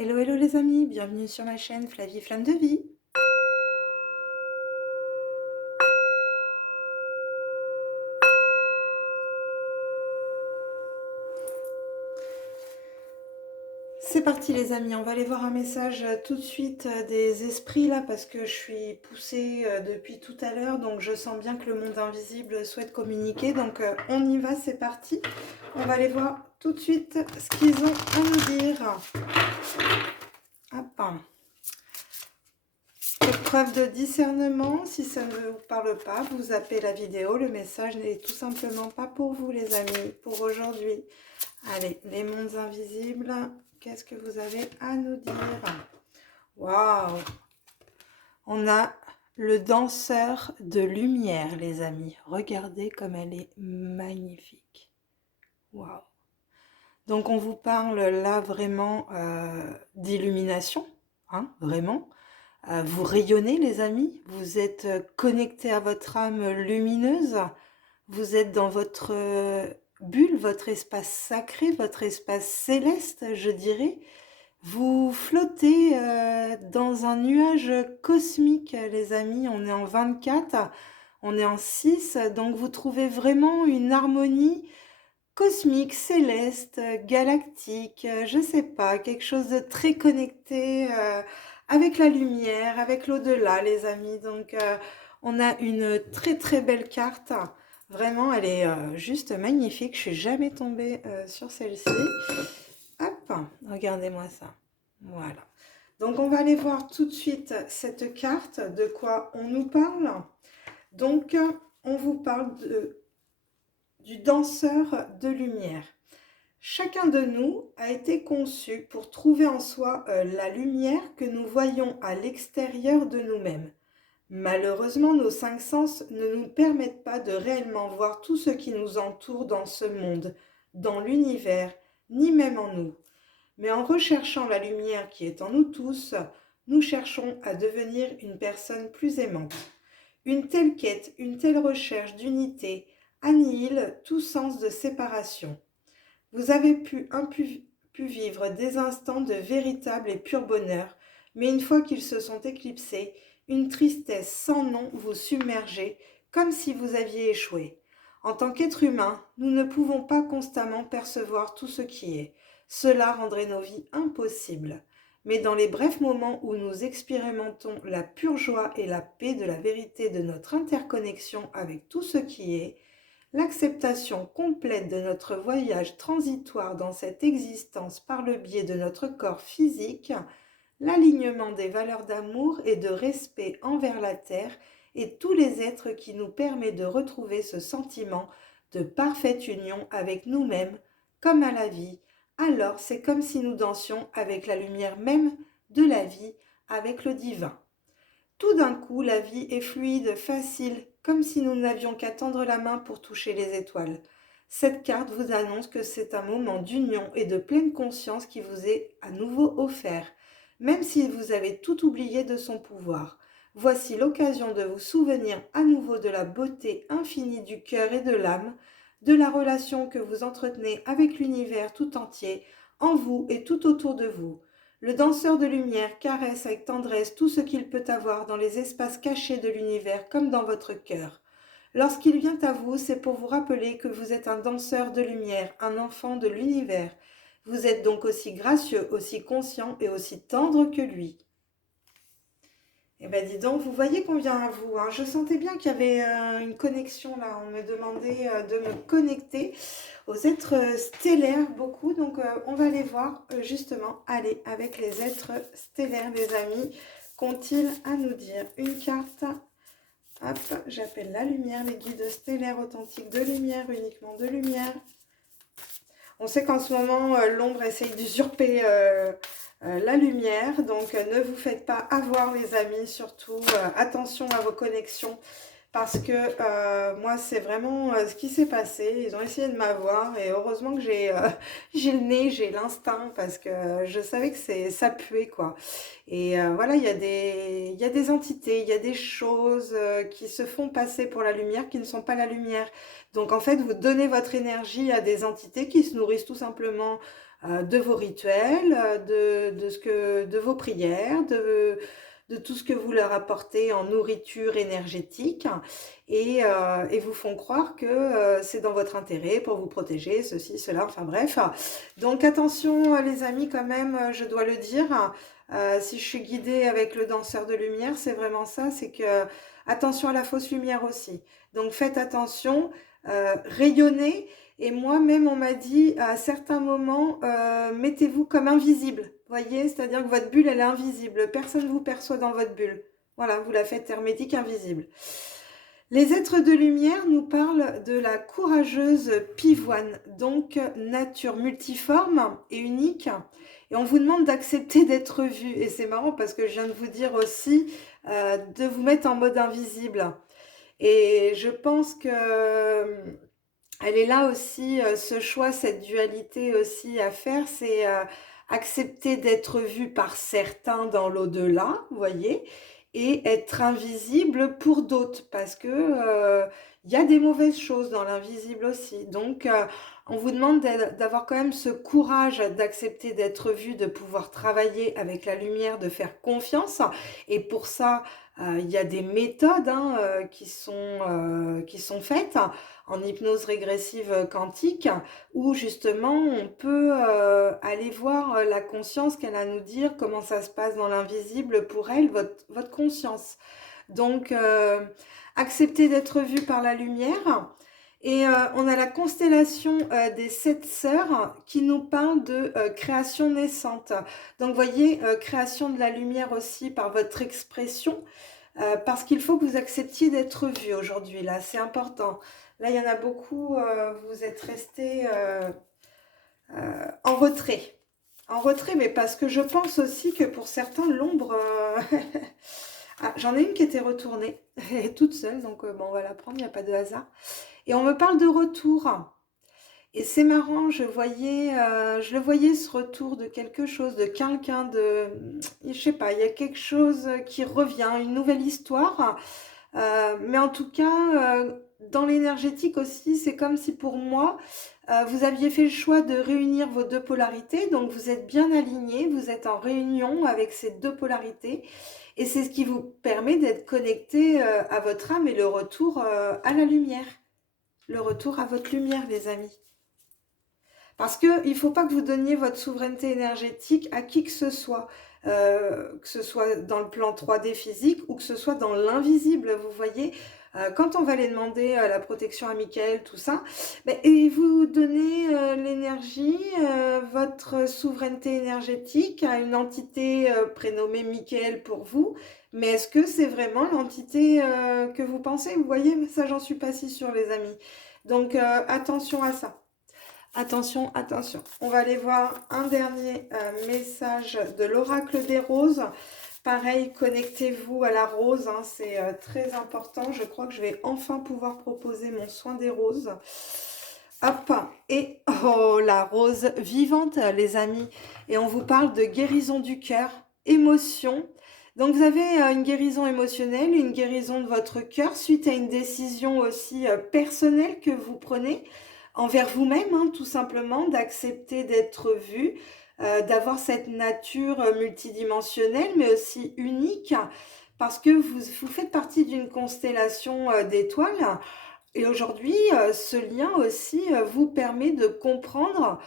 Hello, hello les amis, bienvenue sur ma chaîne Flavie Flamme de Vie. C'est parti les amis, on va aller voir un message tout de suite des esprits là parce que je suis poussée depuis tout à l'heure, donc je sens bien que le monde invisible souhaite communiquer, donc on y va, c'est parti. On va aller voir tout de suite ce qu'ils ont à nous dire. Hop. Faites preuve de discernement, si ça ne vous parle pas, vous zappez la vidéo, le message n'est tout simplement pas pour vous les amis, pour aujourd'hui. Allez, les mondes invisibles, qu'est-ce que vous avez à nous dire? Waouh! On a le danseur de lumière, les amis. Regardez comme elle est magnifique. Waouh! Donc, on vous parle là vraiment d'illumination, hein, vraiment. Vous rayonnez, les amis. Vous êtes connectés à votre âme lumineuse. Vous êtes dans votre bulle, votre espace sacré, votre espace céleste, je dirais. Vous flottez dans un nuage cosmique, les amis. On est en 24, on est en 6, donc vous trouvez vraiment une harmonie cosmique, céleste, galactique, je sais pas, quelque chose de très connecté avec la lumière, avec l'au-delà, les amis. Donc, on a une très très belle carte. Vraiment, elle est juste magnifique. Je suis jamais tombée sur celle-ci. Hop, regardez-moi ça. Voilà. Donc, on va aller voir tout de suite cette carte, de quoi on nous parle. Donc, on vous parle du danseur de lumière. Chacun de nous a été conçu pour trouver en soi la lumière que nous voyons à l'extérieur de nous-mêmes. Malheureusement, nos cinq sens ne nous permettent pas de réellement voir tout ce qui nous entoure dans ce monde, dans l'univers, ni même en nous. Mais en recherchant la lumière qui est en nous tous, nous cherchons à devenir une personne plus aimante. Une telle quête, une telle recherche d'unité annihile tout sens de séparation. Vous avez pu vivre des instants de véritable et pur bonheur, mais une fois qu'ils se sont éclipsés, une tristesse sans nom vous submergeait, comme si vous aviez échoué. En tant qu'être humain, nous ne pouvons pas constamment percevoir tout ce qui est. Cela rendrait nos vies impossibles. Mais dans les brefs moments où nous expérimentons la pure joie et la paix de la vérité de notre interconnexion avec tout ce qui est, l'acceptation complète de notre voyage transitoire dans cette existence par le biais de notre corps physique, l'alignement des valeurs d'amour et de respect envers la Terre et tous les êtres qui nous permet de retrouver ce sentiment de parfaite union avec nous-mêmes comme à la vie, alors c'est comme si nous dansions avec la lumière même de la vie, avec le divin. Tout d'un coup, la vie est fluide, facile, comme si nous n'avions qu'à tendre la main pour toucher les étoiles. Cette carte vous annonce que c'est un moment d'union et de pleine conscience qui vous est à nouveau offert, même si vous avez tout oublié de son pouvoir. Voici l'occasion de vous souvenir à nouveau de la beauté infinie du cœur et de l'âme, de la relation que vous entretenez avec l'univers tout entier, en vous et tout autour de vous. Le danseur de lumière caresse avec tendresse tout ce qu'il peut avoir dans les espaces cachés de l'univers comme dans votre cœur. Lorsqu'il vient à vous, c'est pour vous rappeler que vous êtes un danseur de lumière, un enfant de l'univers. Vous êtes donc aussi gracieux, aussi conscient et aussi tendre que lui. Eh bien dis donc, vous voyez qu'on vient à vous, hein. Je sentais bien qu'il y avait une connexion là. On me demandait de me connecter aux êtres stellaires beaucoup. Donc on va aller voir justement, allez, avec les êtres stellaires, les amis, qu'ont-ils à nous dire? Une carte, hop, j'appelle la lumière, les guides stellaires authentiques de lumière, uniquement de lumière. On sait qu'en ce moment, l'ombre essaye d'usurper la lumière. Donc, ne vous faites pas avoir, les amis. Surtout, attention à vos connexions. Parce que moi, c'est vraiment ce qui s'est passé. Ils ont essayé de m'avoir. Et heureusement que j'ai j'ai le nez, j'ai l'instinct. Parce que je savais que ça puait, quoi. Et voilà, il y a des entités, il y a des choses qui se font passer pour la lumière, qui ne sont pas la lumière. Donc en fait, vous donnez votre énergie à des entités qui se nourrissent tout simplement de vos rituels, de vos prières, de tout ce que vous leur apportez en nourriture énergétique et vous font croire que c'est dans votre intérêt pour vous protéger, ceci, cela, enfin bref. Donc attention les amis quand même, je dois le dire, si je suis guidée avec le danseur de lumière, c'est vraiment ça, c'est que attention à la fausse lumière aussi. Donc faites attention, rayonnez. Et moi-même, on m'a dit à certains moments, mettez-vous comme invisible. Voyez, c'est-à-dire que votre bulle, elle est invisible. Personne ne vous perçoit dans votre bulle. Voilà, vous la faites hermétique, invisible. Les êtres de lumière nous parlent de la courageuse pivoine, donc nature multiforme et unique. Et on vous demande d'accepter d'être vu. Et c'est marrant parce que je viens de vous dire aussi de vous mettre en mode invisible. Et je pense que elle est là aussi, ce choix, cette dualité aussi à faire, c'est accepter d'être vu par certains dans l'au-delà, vous voyez, et être invisible pour d'autres, parce que il y a des mauvaises choses dans l'invisible aussi. Donc, on vous demande d'avoir quand même ce courage d'accepter d'être vu, de pouvoir travailler avec la lumière, de faire confiance. Et pour ça, il y a des méthodes hein, qui sont faites en hypnose régressive quantique, où justement on peut aller voir la conscience qu'elle a à nous dire, comment ça se passe dans l'invisible pour elle, votre conscience. Donc, accepter d'être vu par la lumière. Et on a la constellation des 7 sœurs qui nous parle de création naissante. Donc, vous voyez, création de la lumière aussi par votre expression, parce qu'il faut que vous acceptiez d'être vu aujourd'hui, là, c'est important. Là, il y en a beaucoup, vous êtes restés en retrait. En retrait, mais parce que je pense aussi que pour certains, l'ombre... ah, j'en ai une qui était retournée, elle est toute seule, donc bon, on va la prendre, il n'y a pas de hasard. Et on me parle de retour. Et c'est marrant, je le voyais ce retour de quelque chose, de quelqu'un de... Je sais pas, il y a quelque chose qui revient, une nouvelle histoire. Mais en tout cas, dans l'énergétique aussi, c'est comme si pour moi, vous aviez fait le choix de réunir vos deux polarités. Donc vous êtes bien alignés, vous êtes en réunion avec ces deux polarités. Et c'est ce qui vous permet d'être connecté à votre âme et le retour à la lumière. Le retour à votre lumière, les amis. Parce qu'il ne faut pas que vous donniez votre souveraineté énergétique à qui que ce soit dans le plan 3D physique ou que ce soit dans l'invisible, vous voyez. Quand on va les demander la protection à Michael, tout ça, et vous donnez l'énergie, votre souveraineté énergétique à une entité prénommée Michael pour vous, mais est-ce que c'est vraiment l'entité que vous pensez? Vous voyez, ça j'en suis pas si sûre les amis. Donc attention à ça. Attention, attention. On va aller voir un dernier message de l'oracle des roses. Pareil, connectez-vous à la rose, hein, c'est très important. Je crois que je vais enfin pouvoir proposer mon soin des roses. Hop, et oh, la rose vivante, les amis. Et on vous parle de guérison du cœur, émotion. Donc vous avez une guérison émotionnelle, une guérison de votre cœur suite à une décision aussi personnelle que vous prenez envers vous-même, hein, tout simplement, d'accepter d'être vu, d'avoir cette nature multidimensionnelle, mais aussi unique, parce que vous faites partie d'une constellation d'étoiles. Et aujourd'hui, ce lien aussi vous permet de comprendre,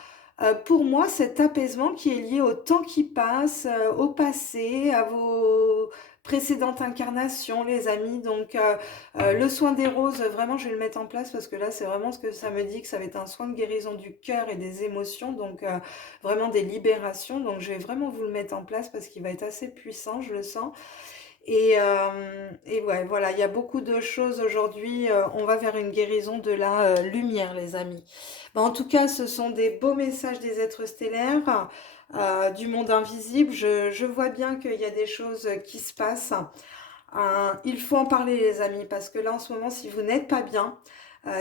pour moi, cet apaisement qui est lié au temps qui passe, au passé, à vos précédentes incarnations, les amis. Donc, le soin des roses, vraiment, je vais le mettre en place parce que là, c'est vraiment ce que ça me dit, que ça va être un soin de guérison du cœur et des émotions, donc vraiment des libérations. Donc, je vais vraiment vous le mettre en place parce qu'il va être assez puissant, je le sens. Et ouais, voilà, il y a beaucoup de choses aujourd'hui. On va vers une guérison de la lumière, les amis. En tout cas, ce sont des beaux messages des êtres stellaires, du monde invisible. Je vois bien qu'il y a des choses qui se passent. Il faut en parler, les amis, parce que là, en ce moment, si vous n'êtes pas bien,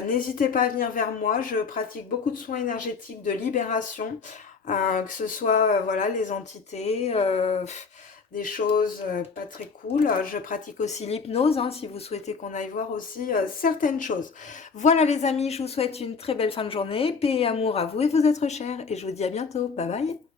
n'hésitez pas à venir vers moi. Je pratique beaucoup de soins énergétiques de libération, que ce soit voilà, les entités. des choses pas très cool. Je pratique aussi l'hypnose, hein, si vous souhaitez qu'on aille voir aussi certaines choses. Voilà les amis, je vous souhaite une très belle fin de journée. Paix et amour à vous et vos êtres chers. Et je vous dis à bientôt. Bye bye.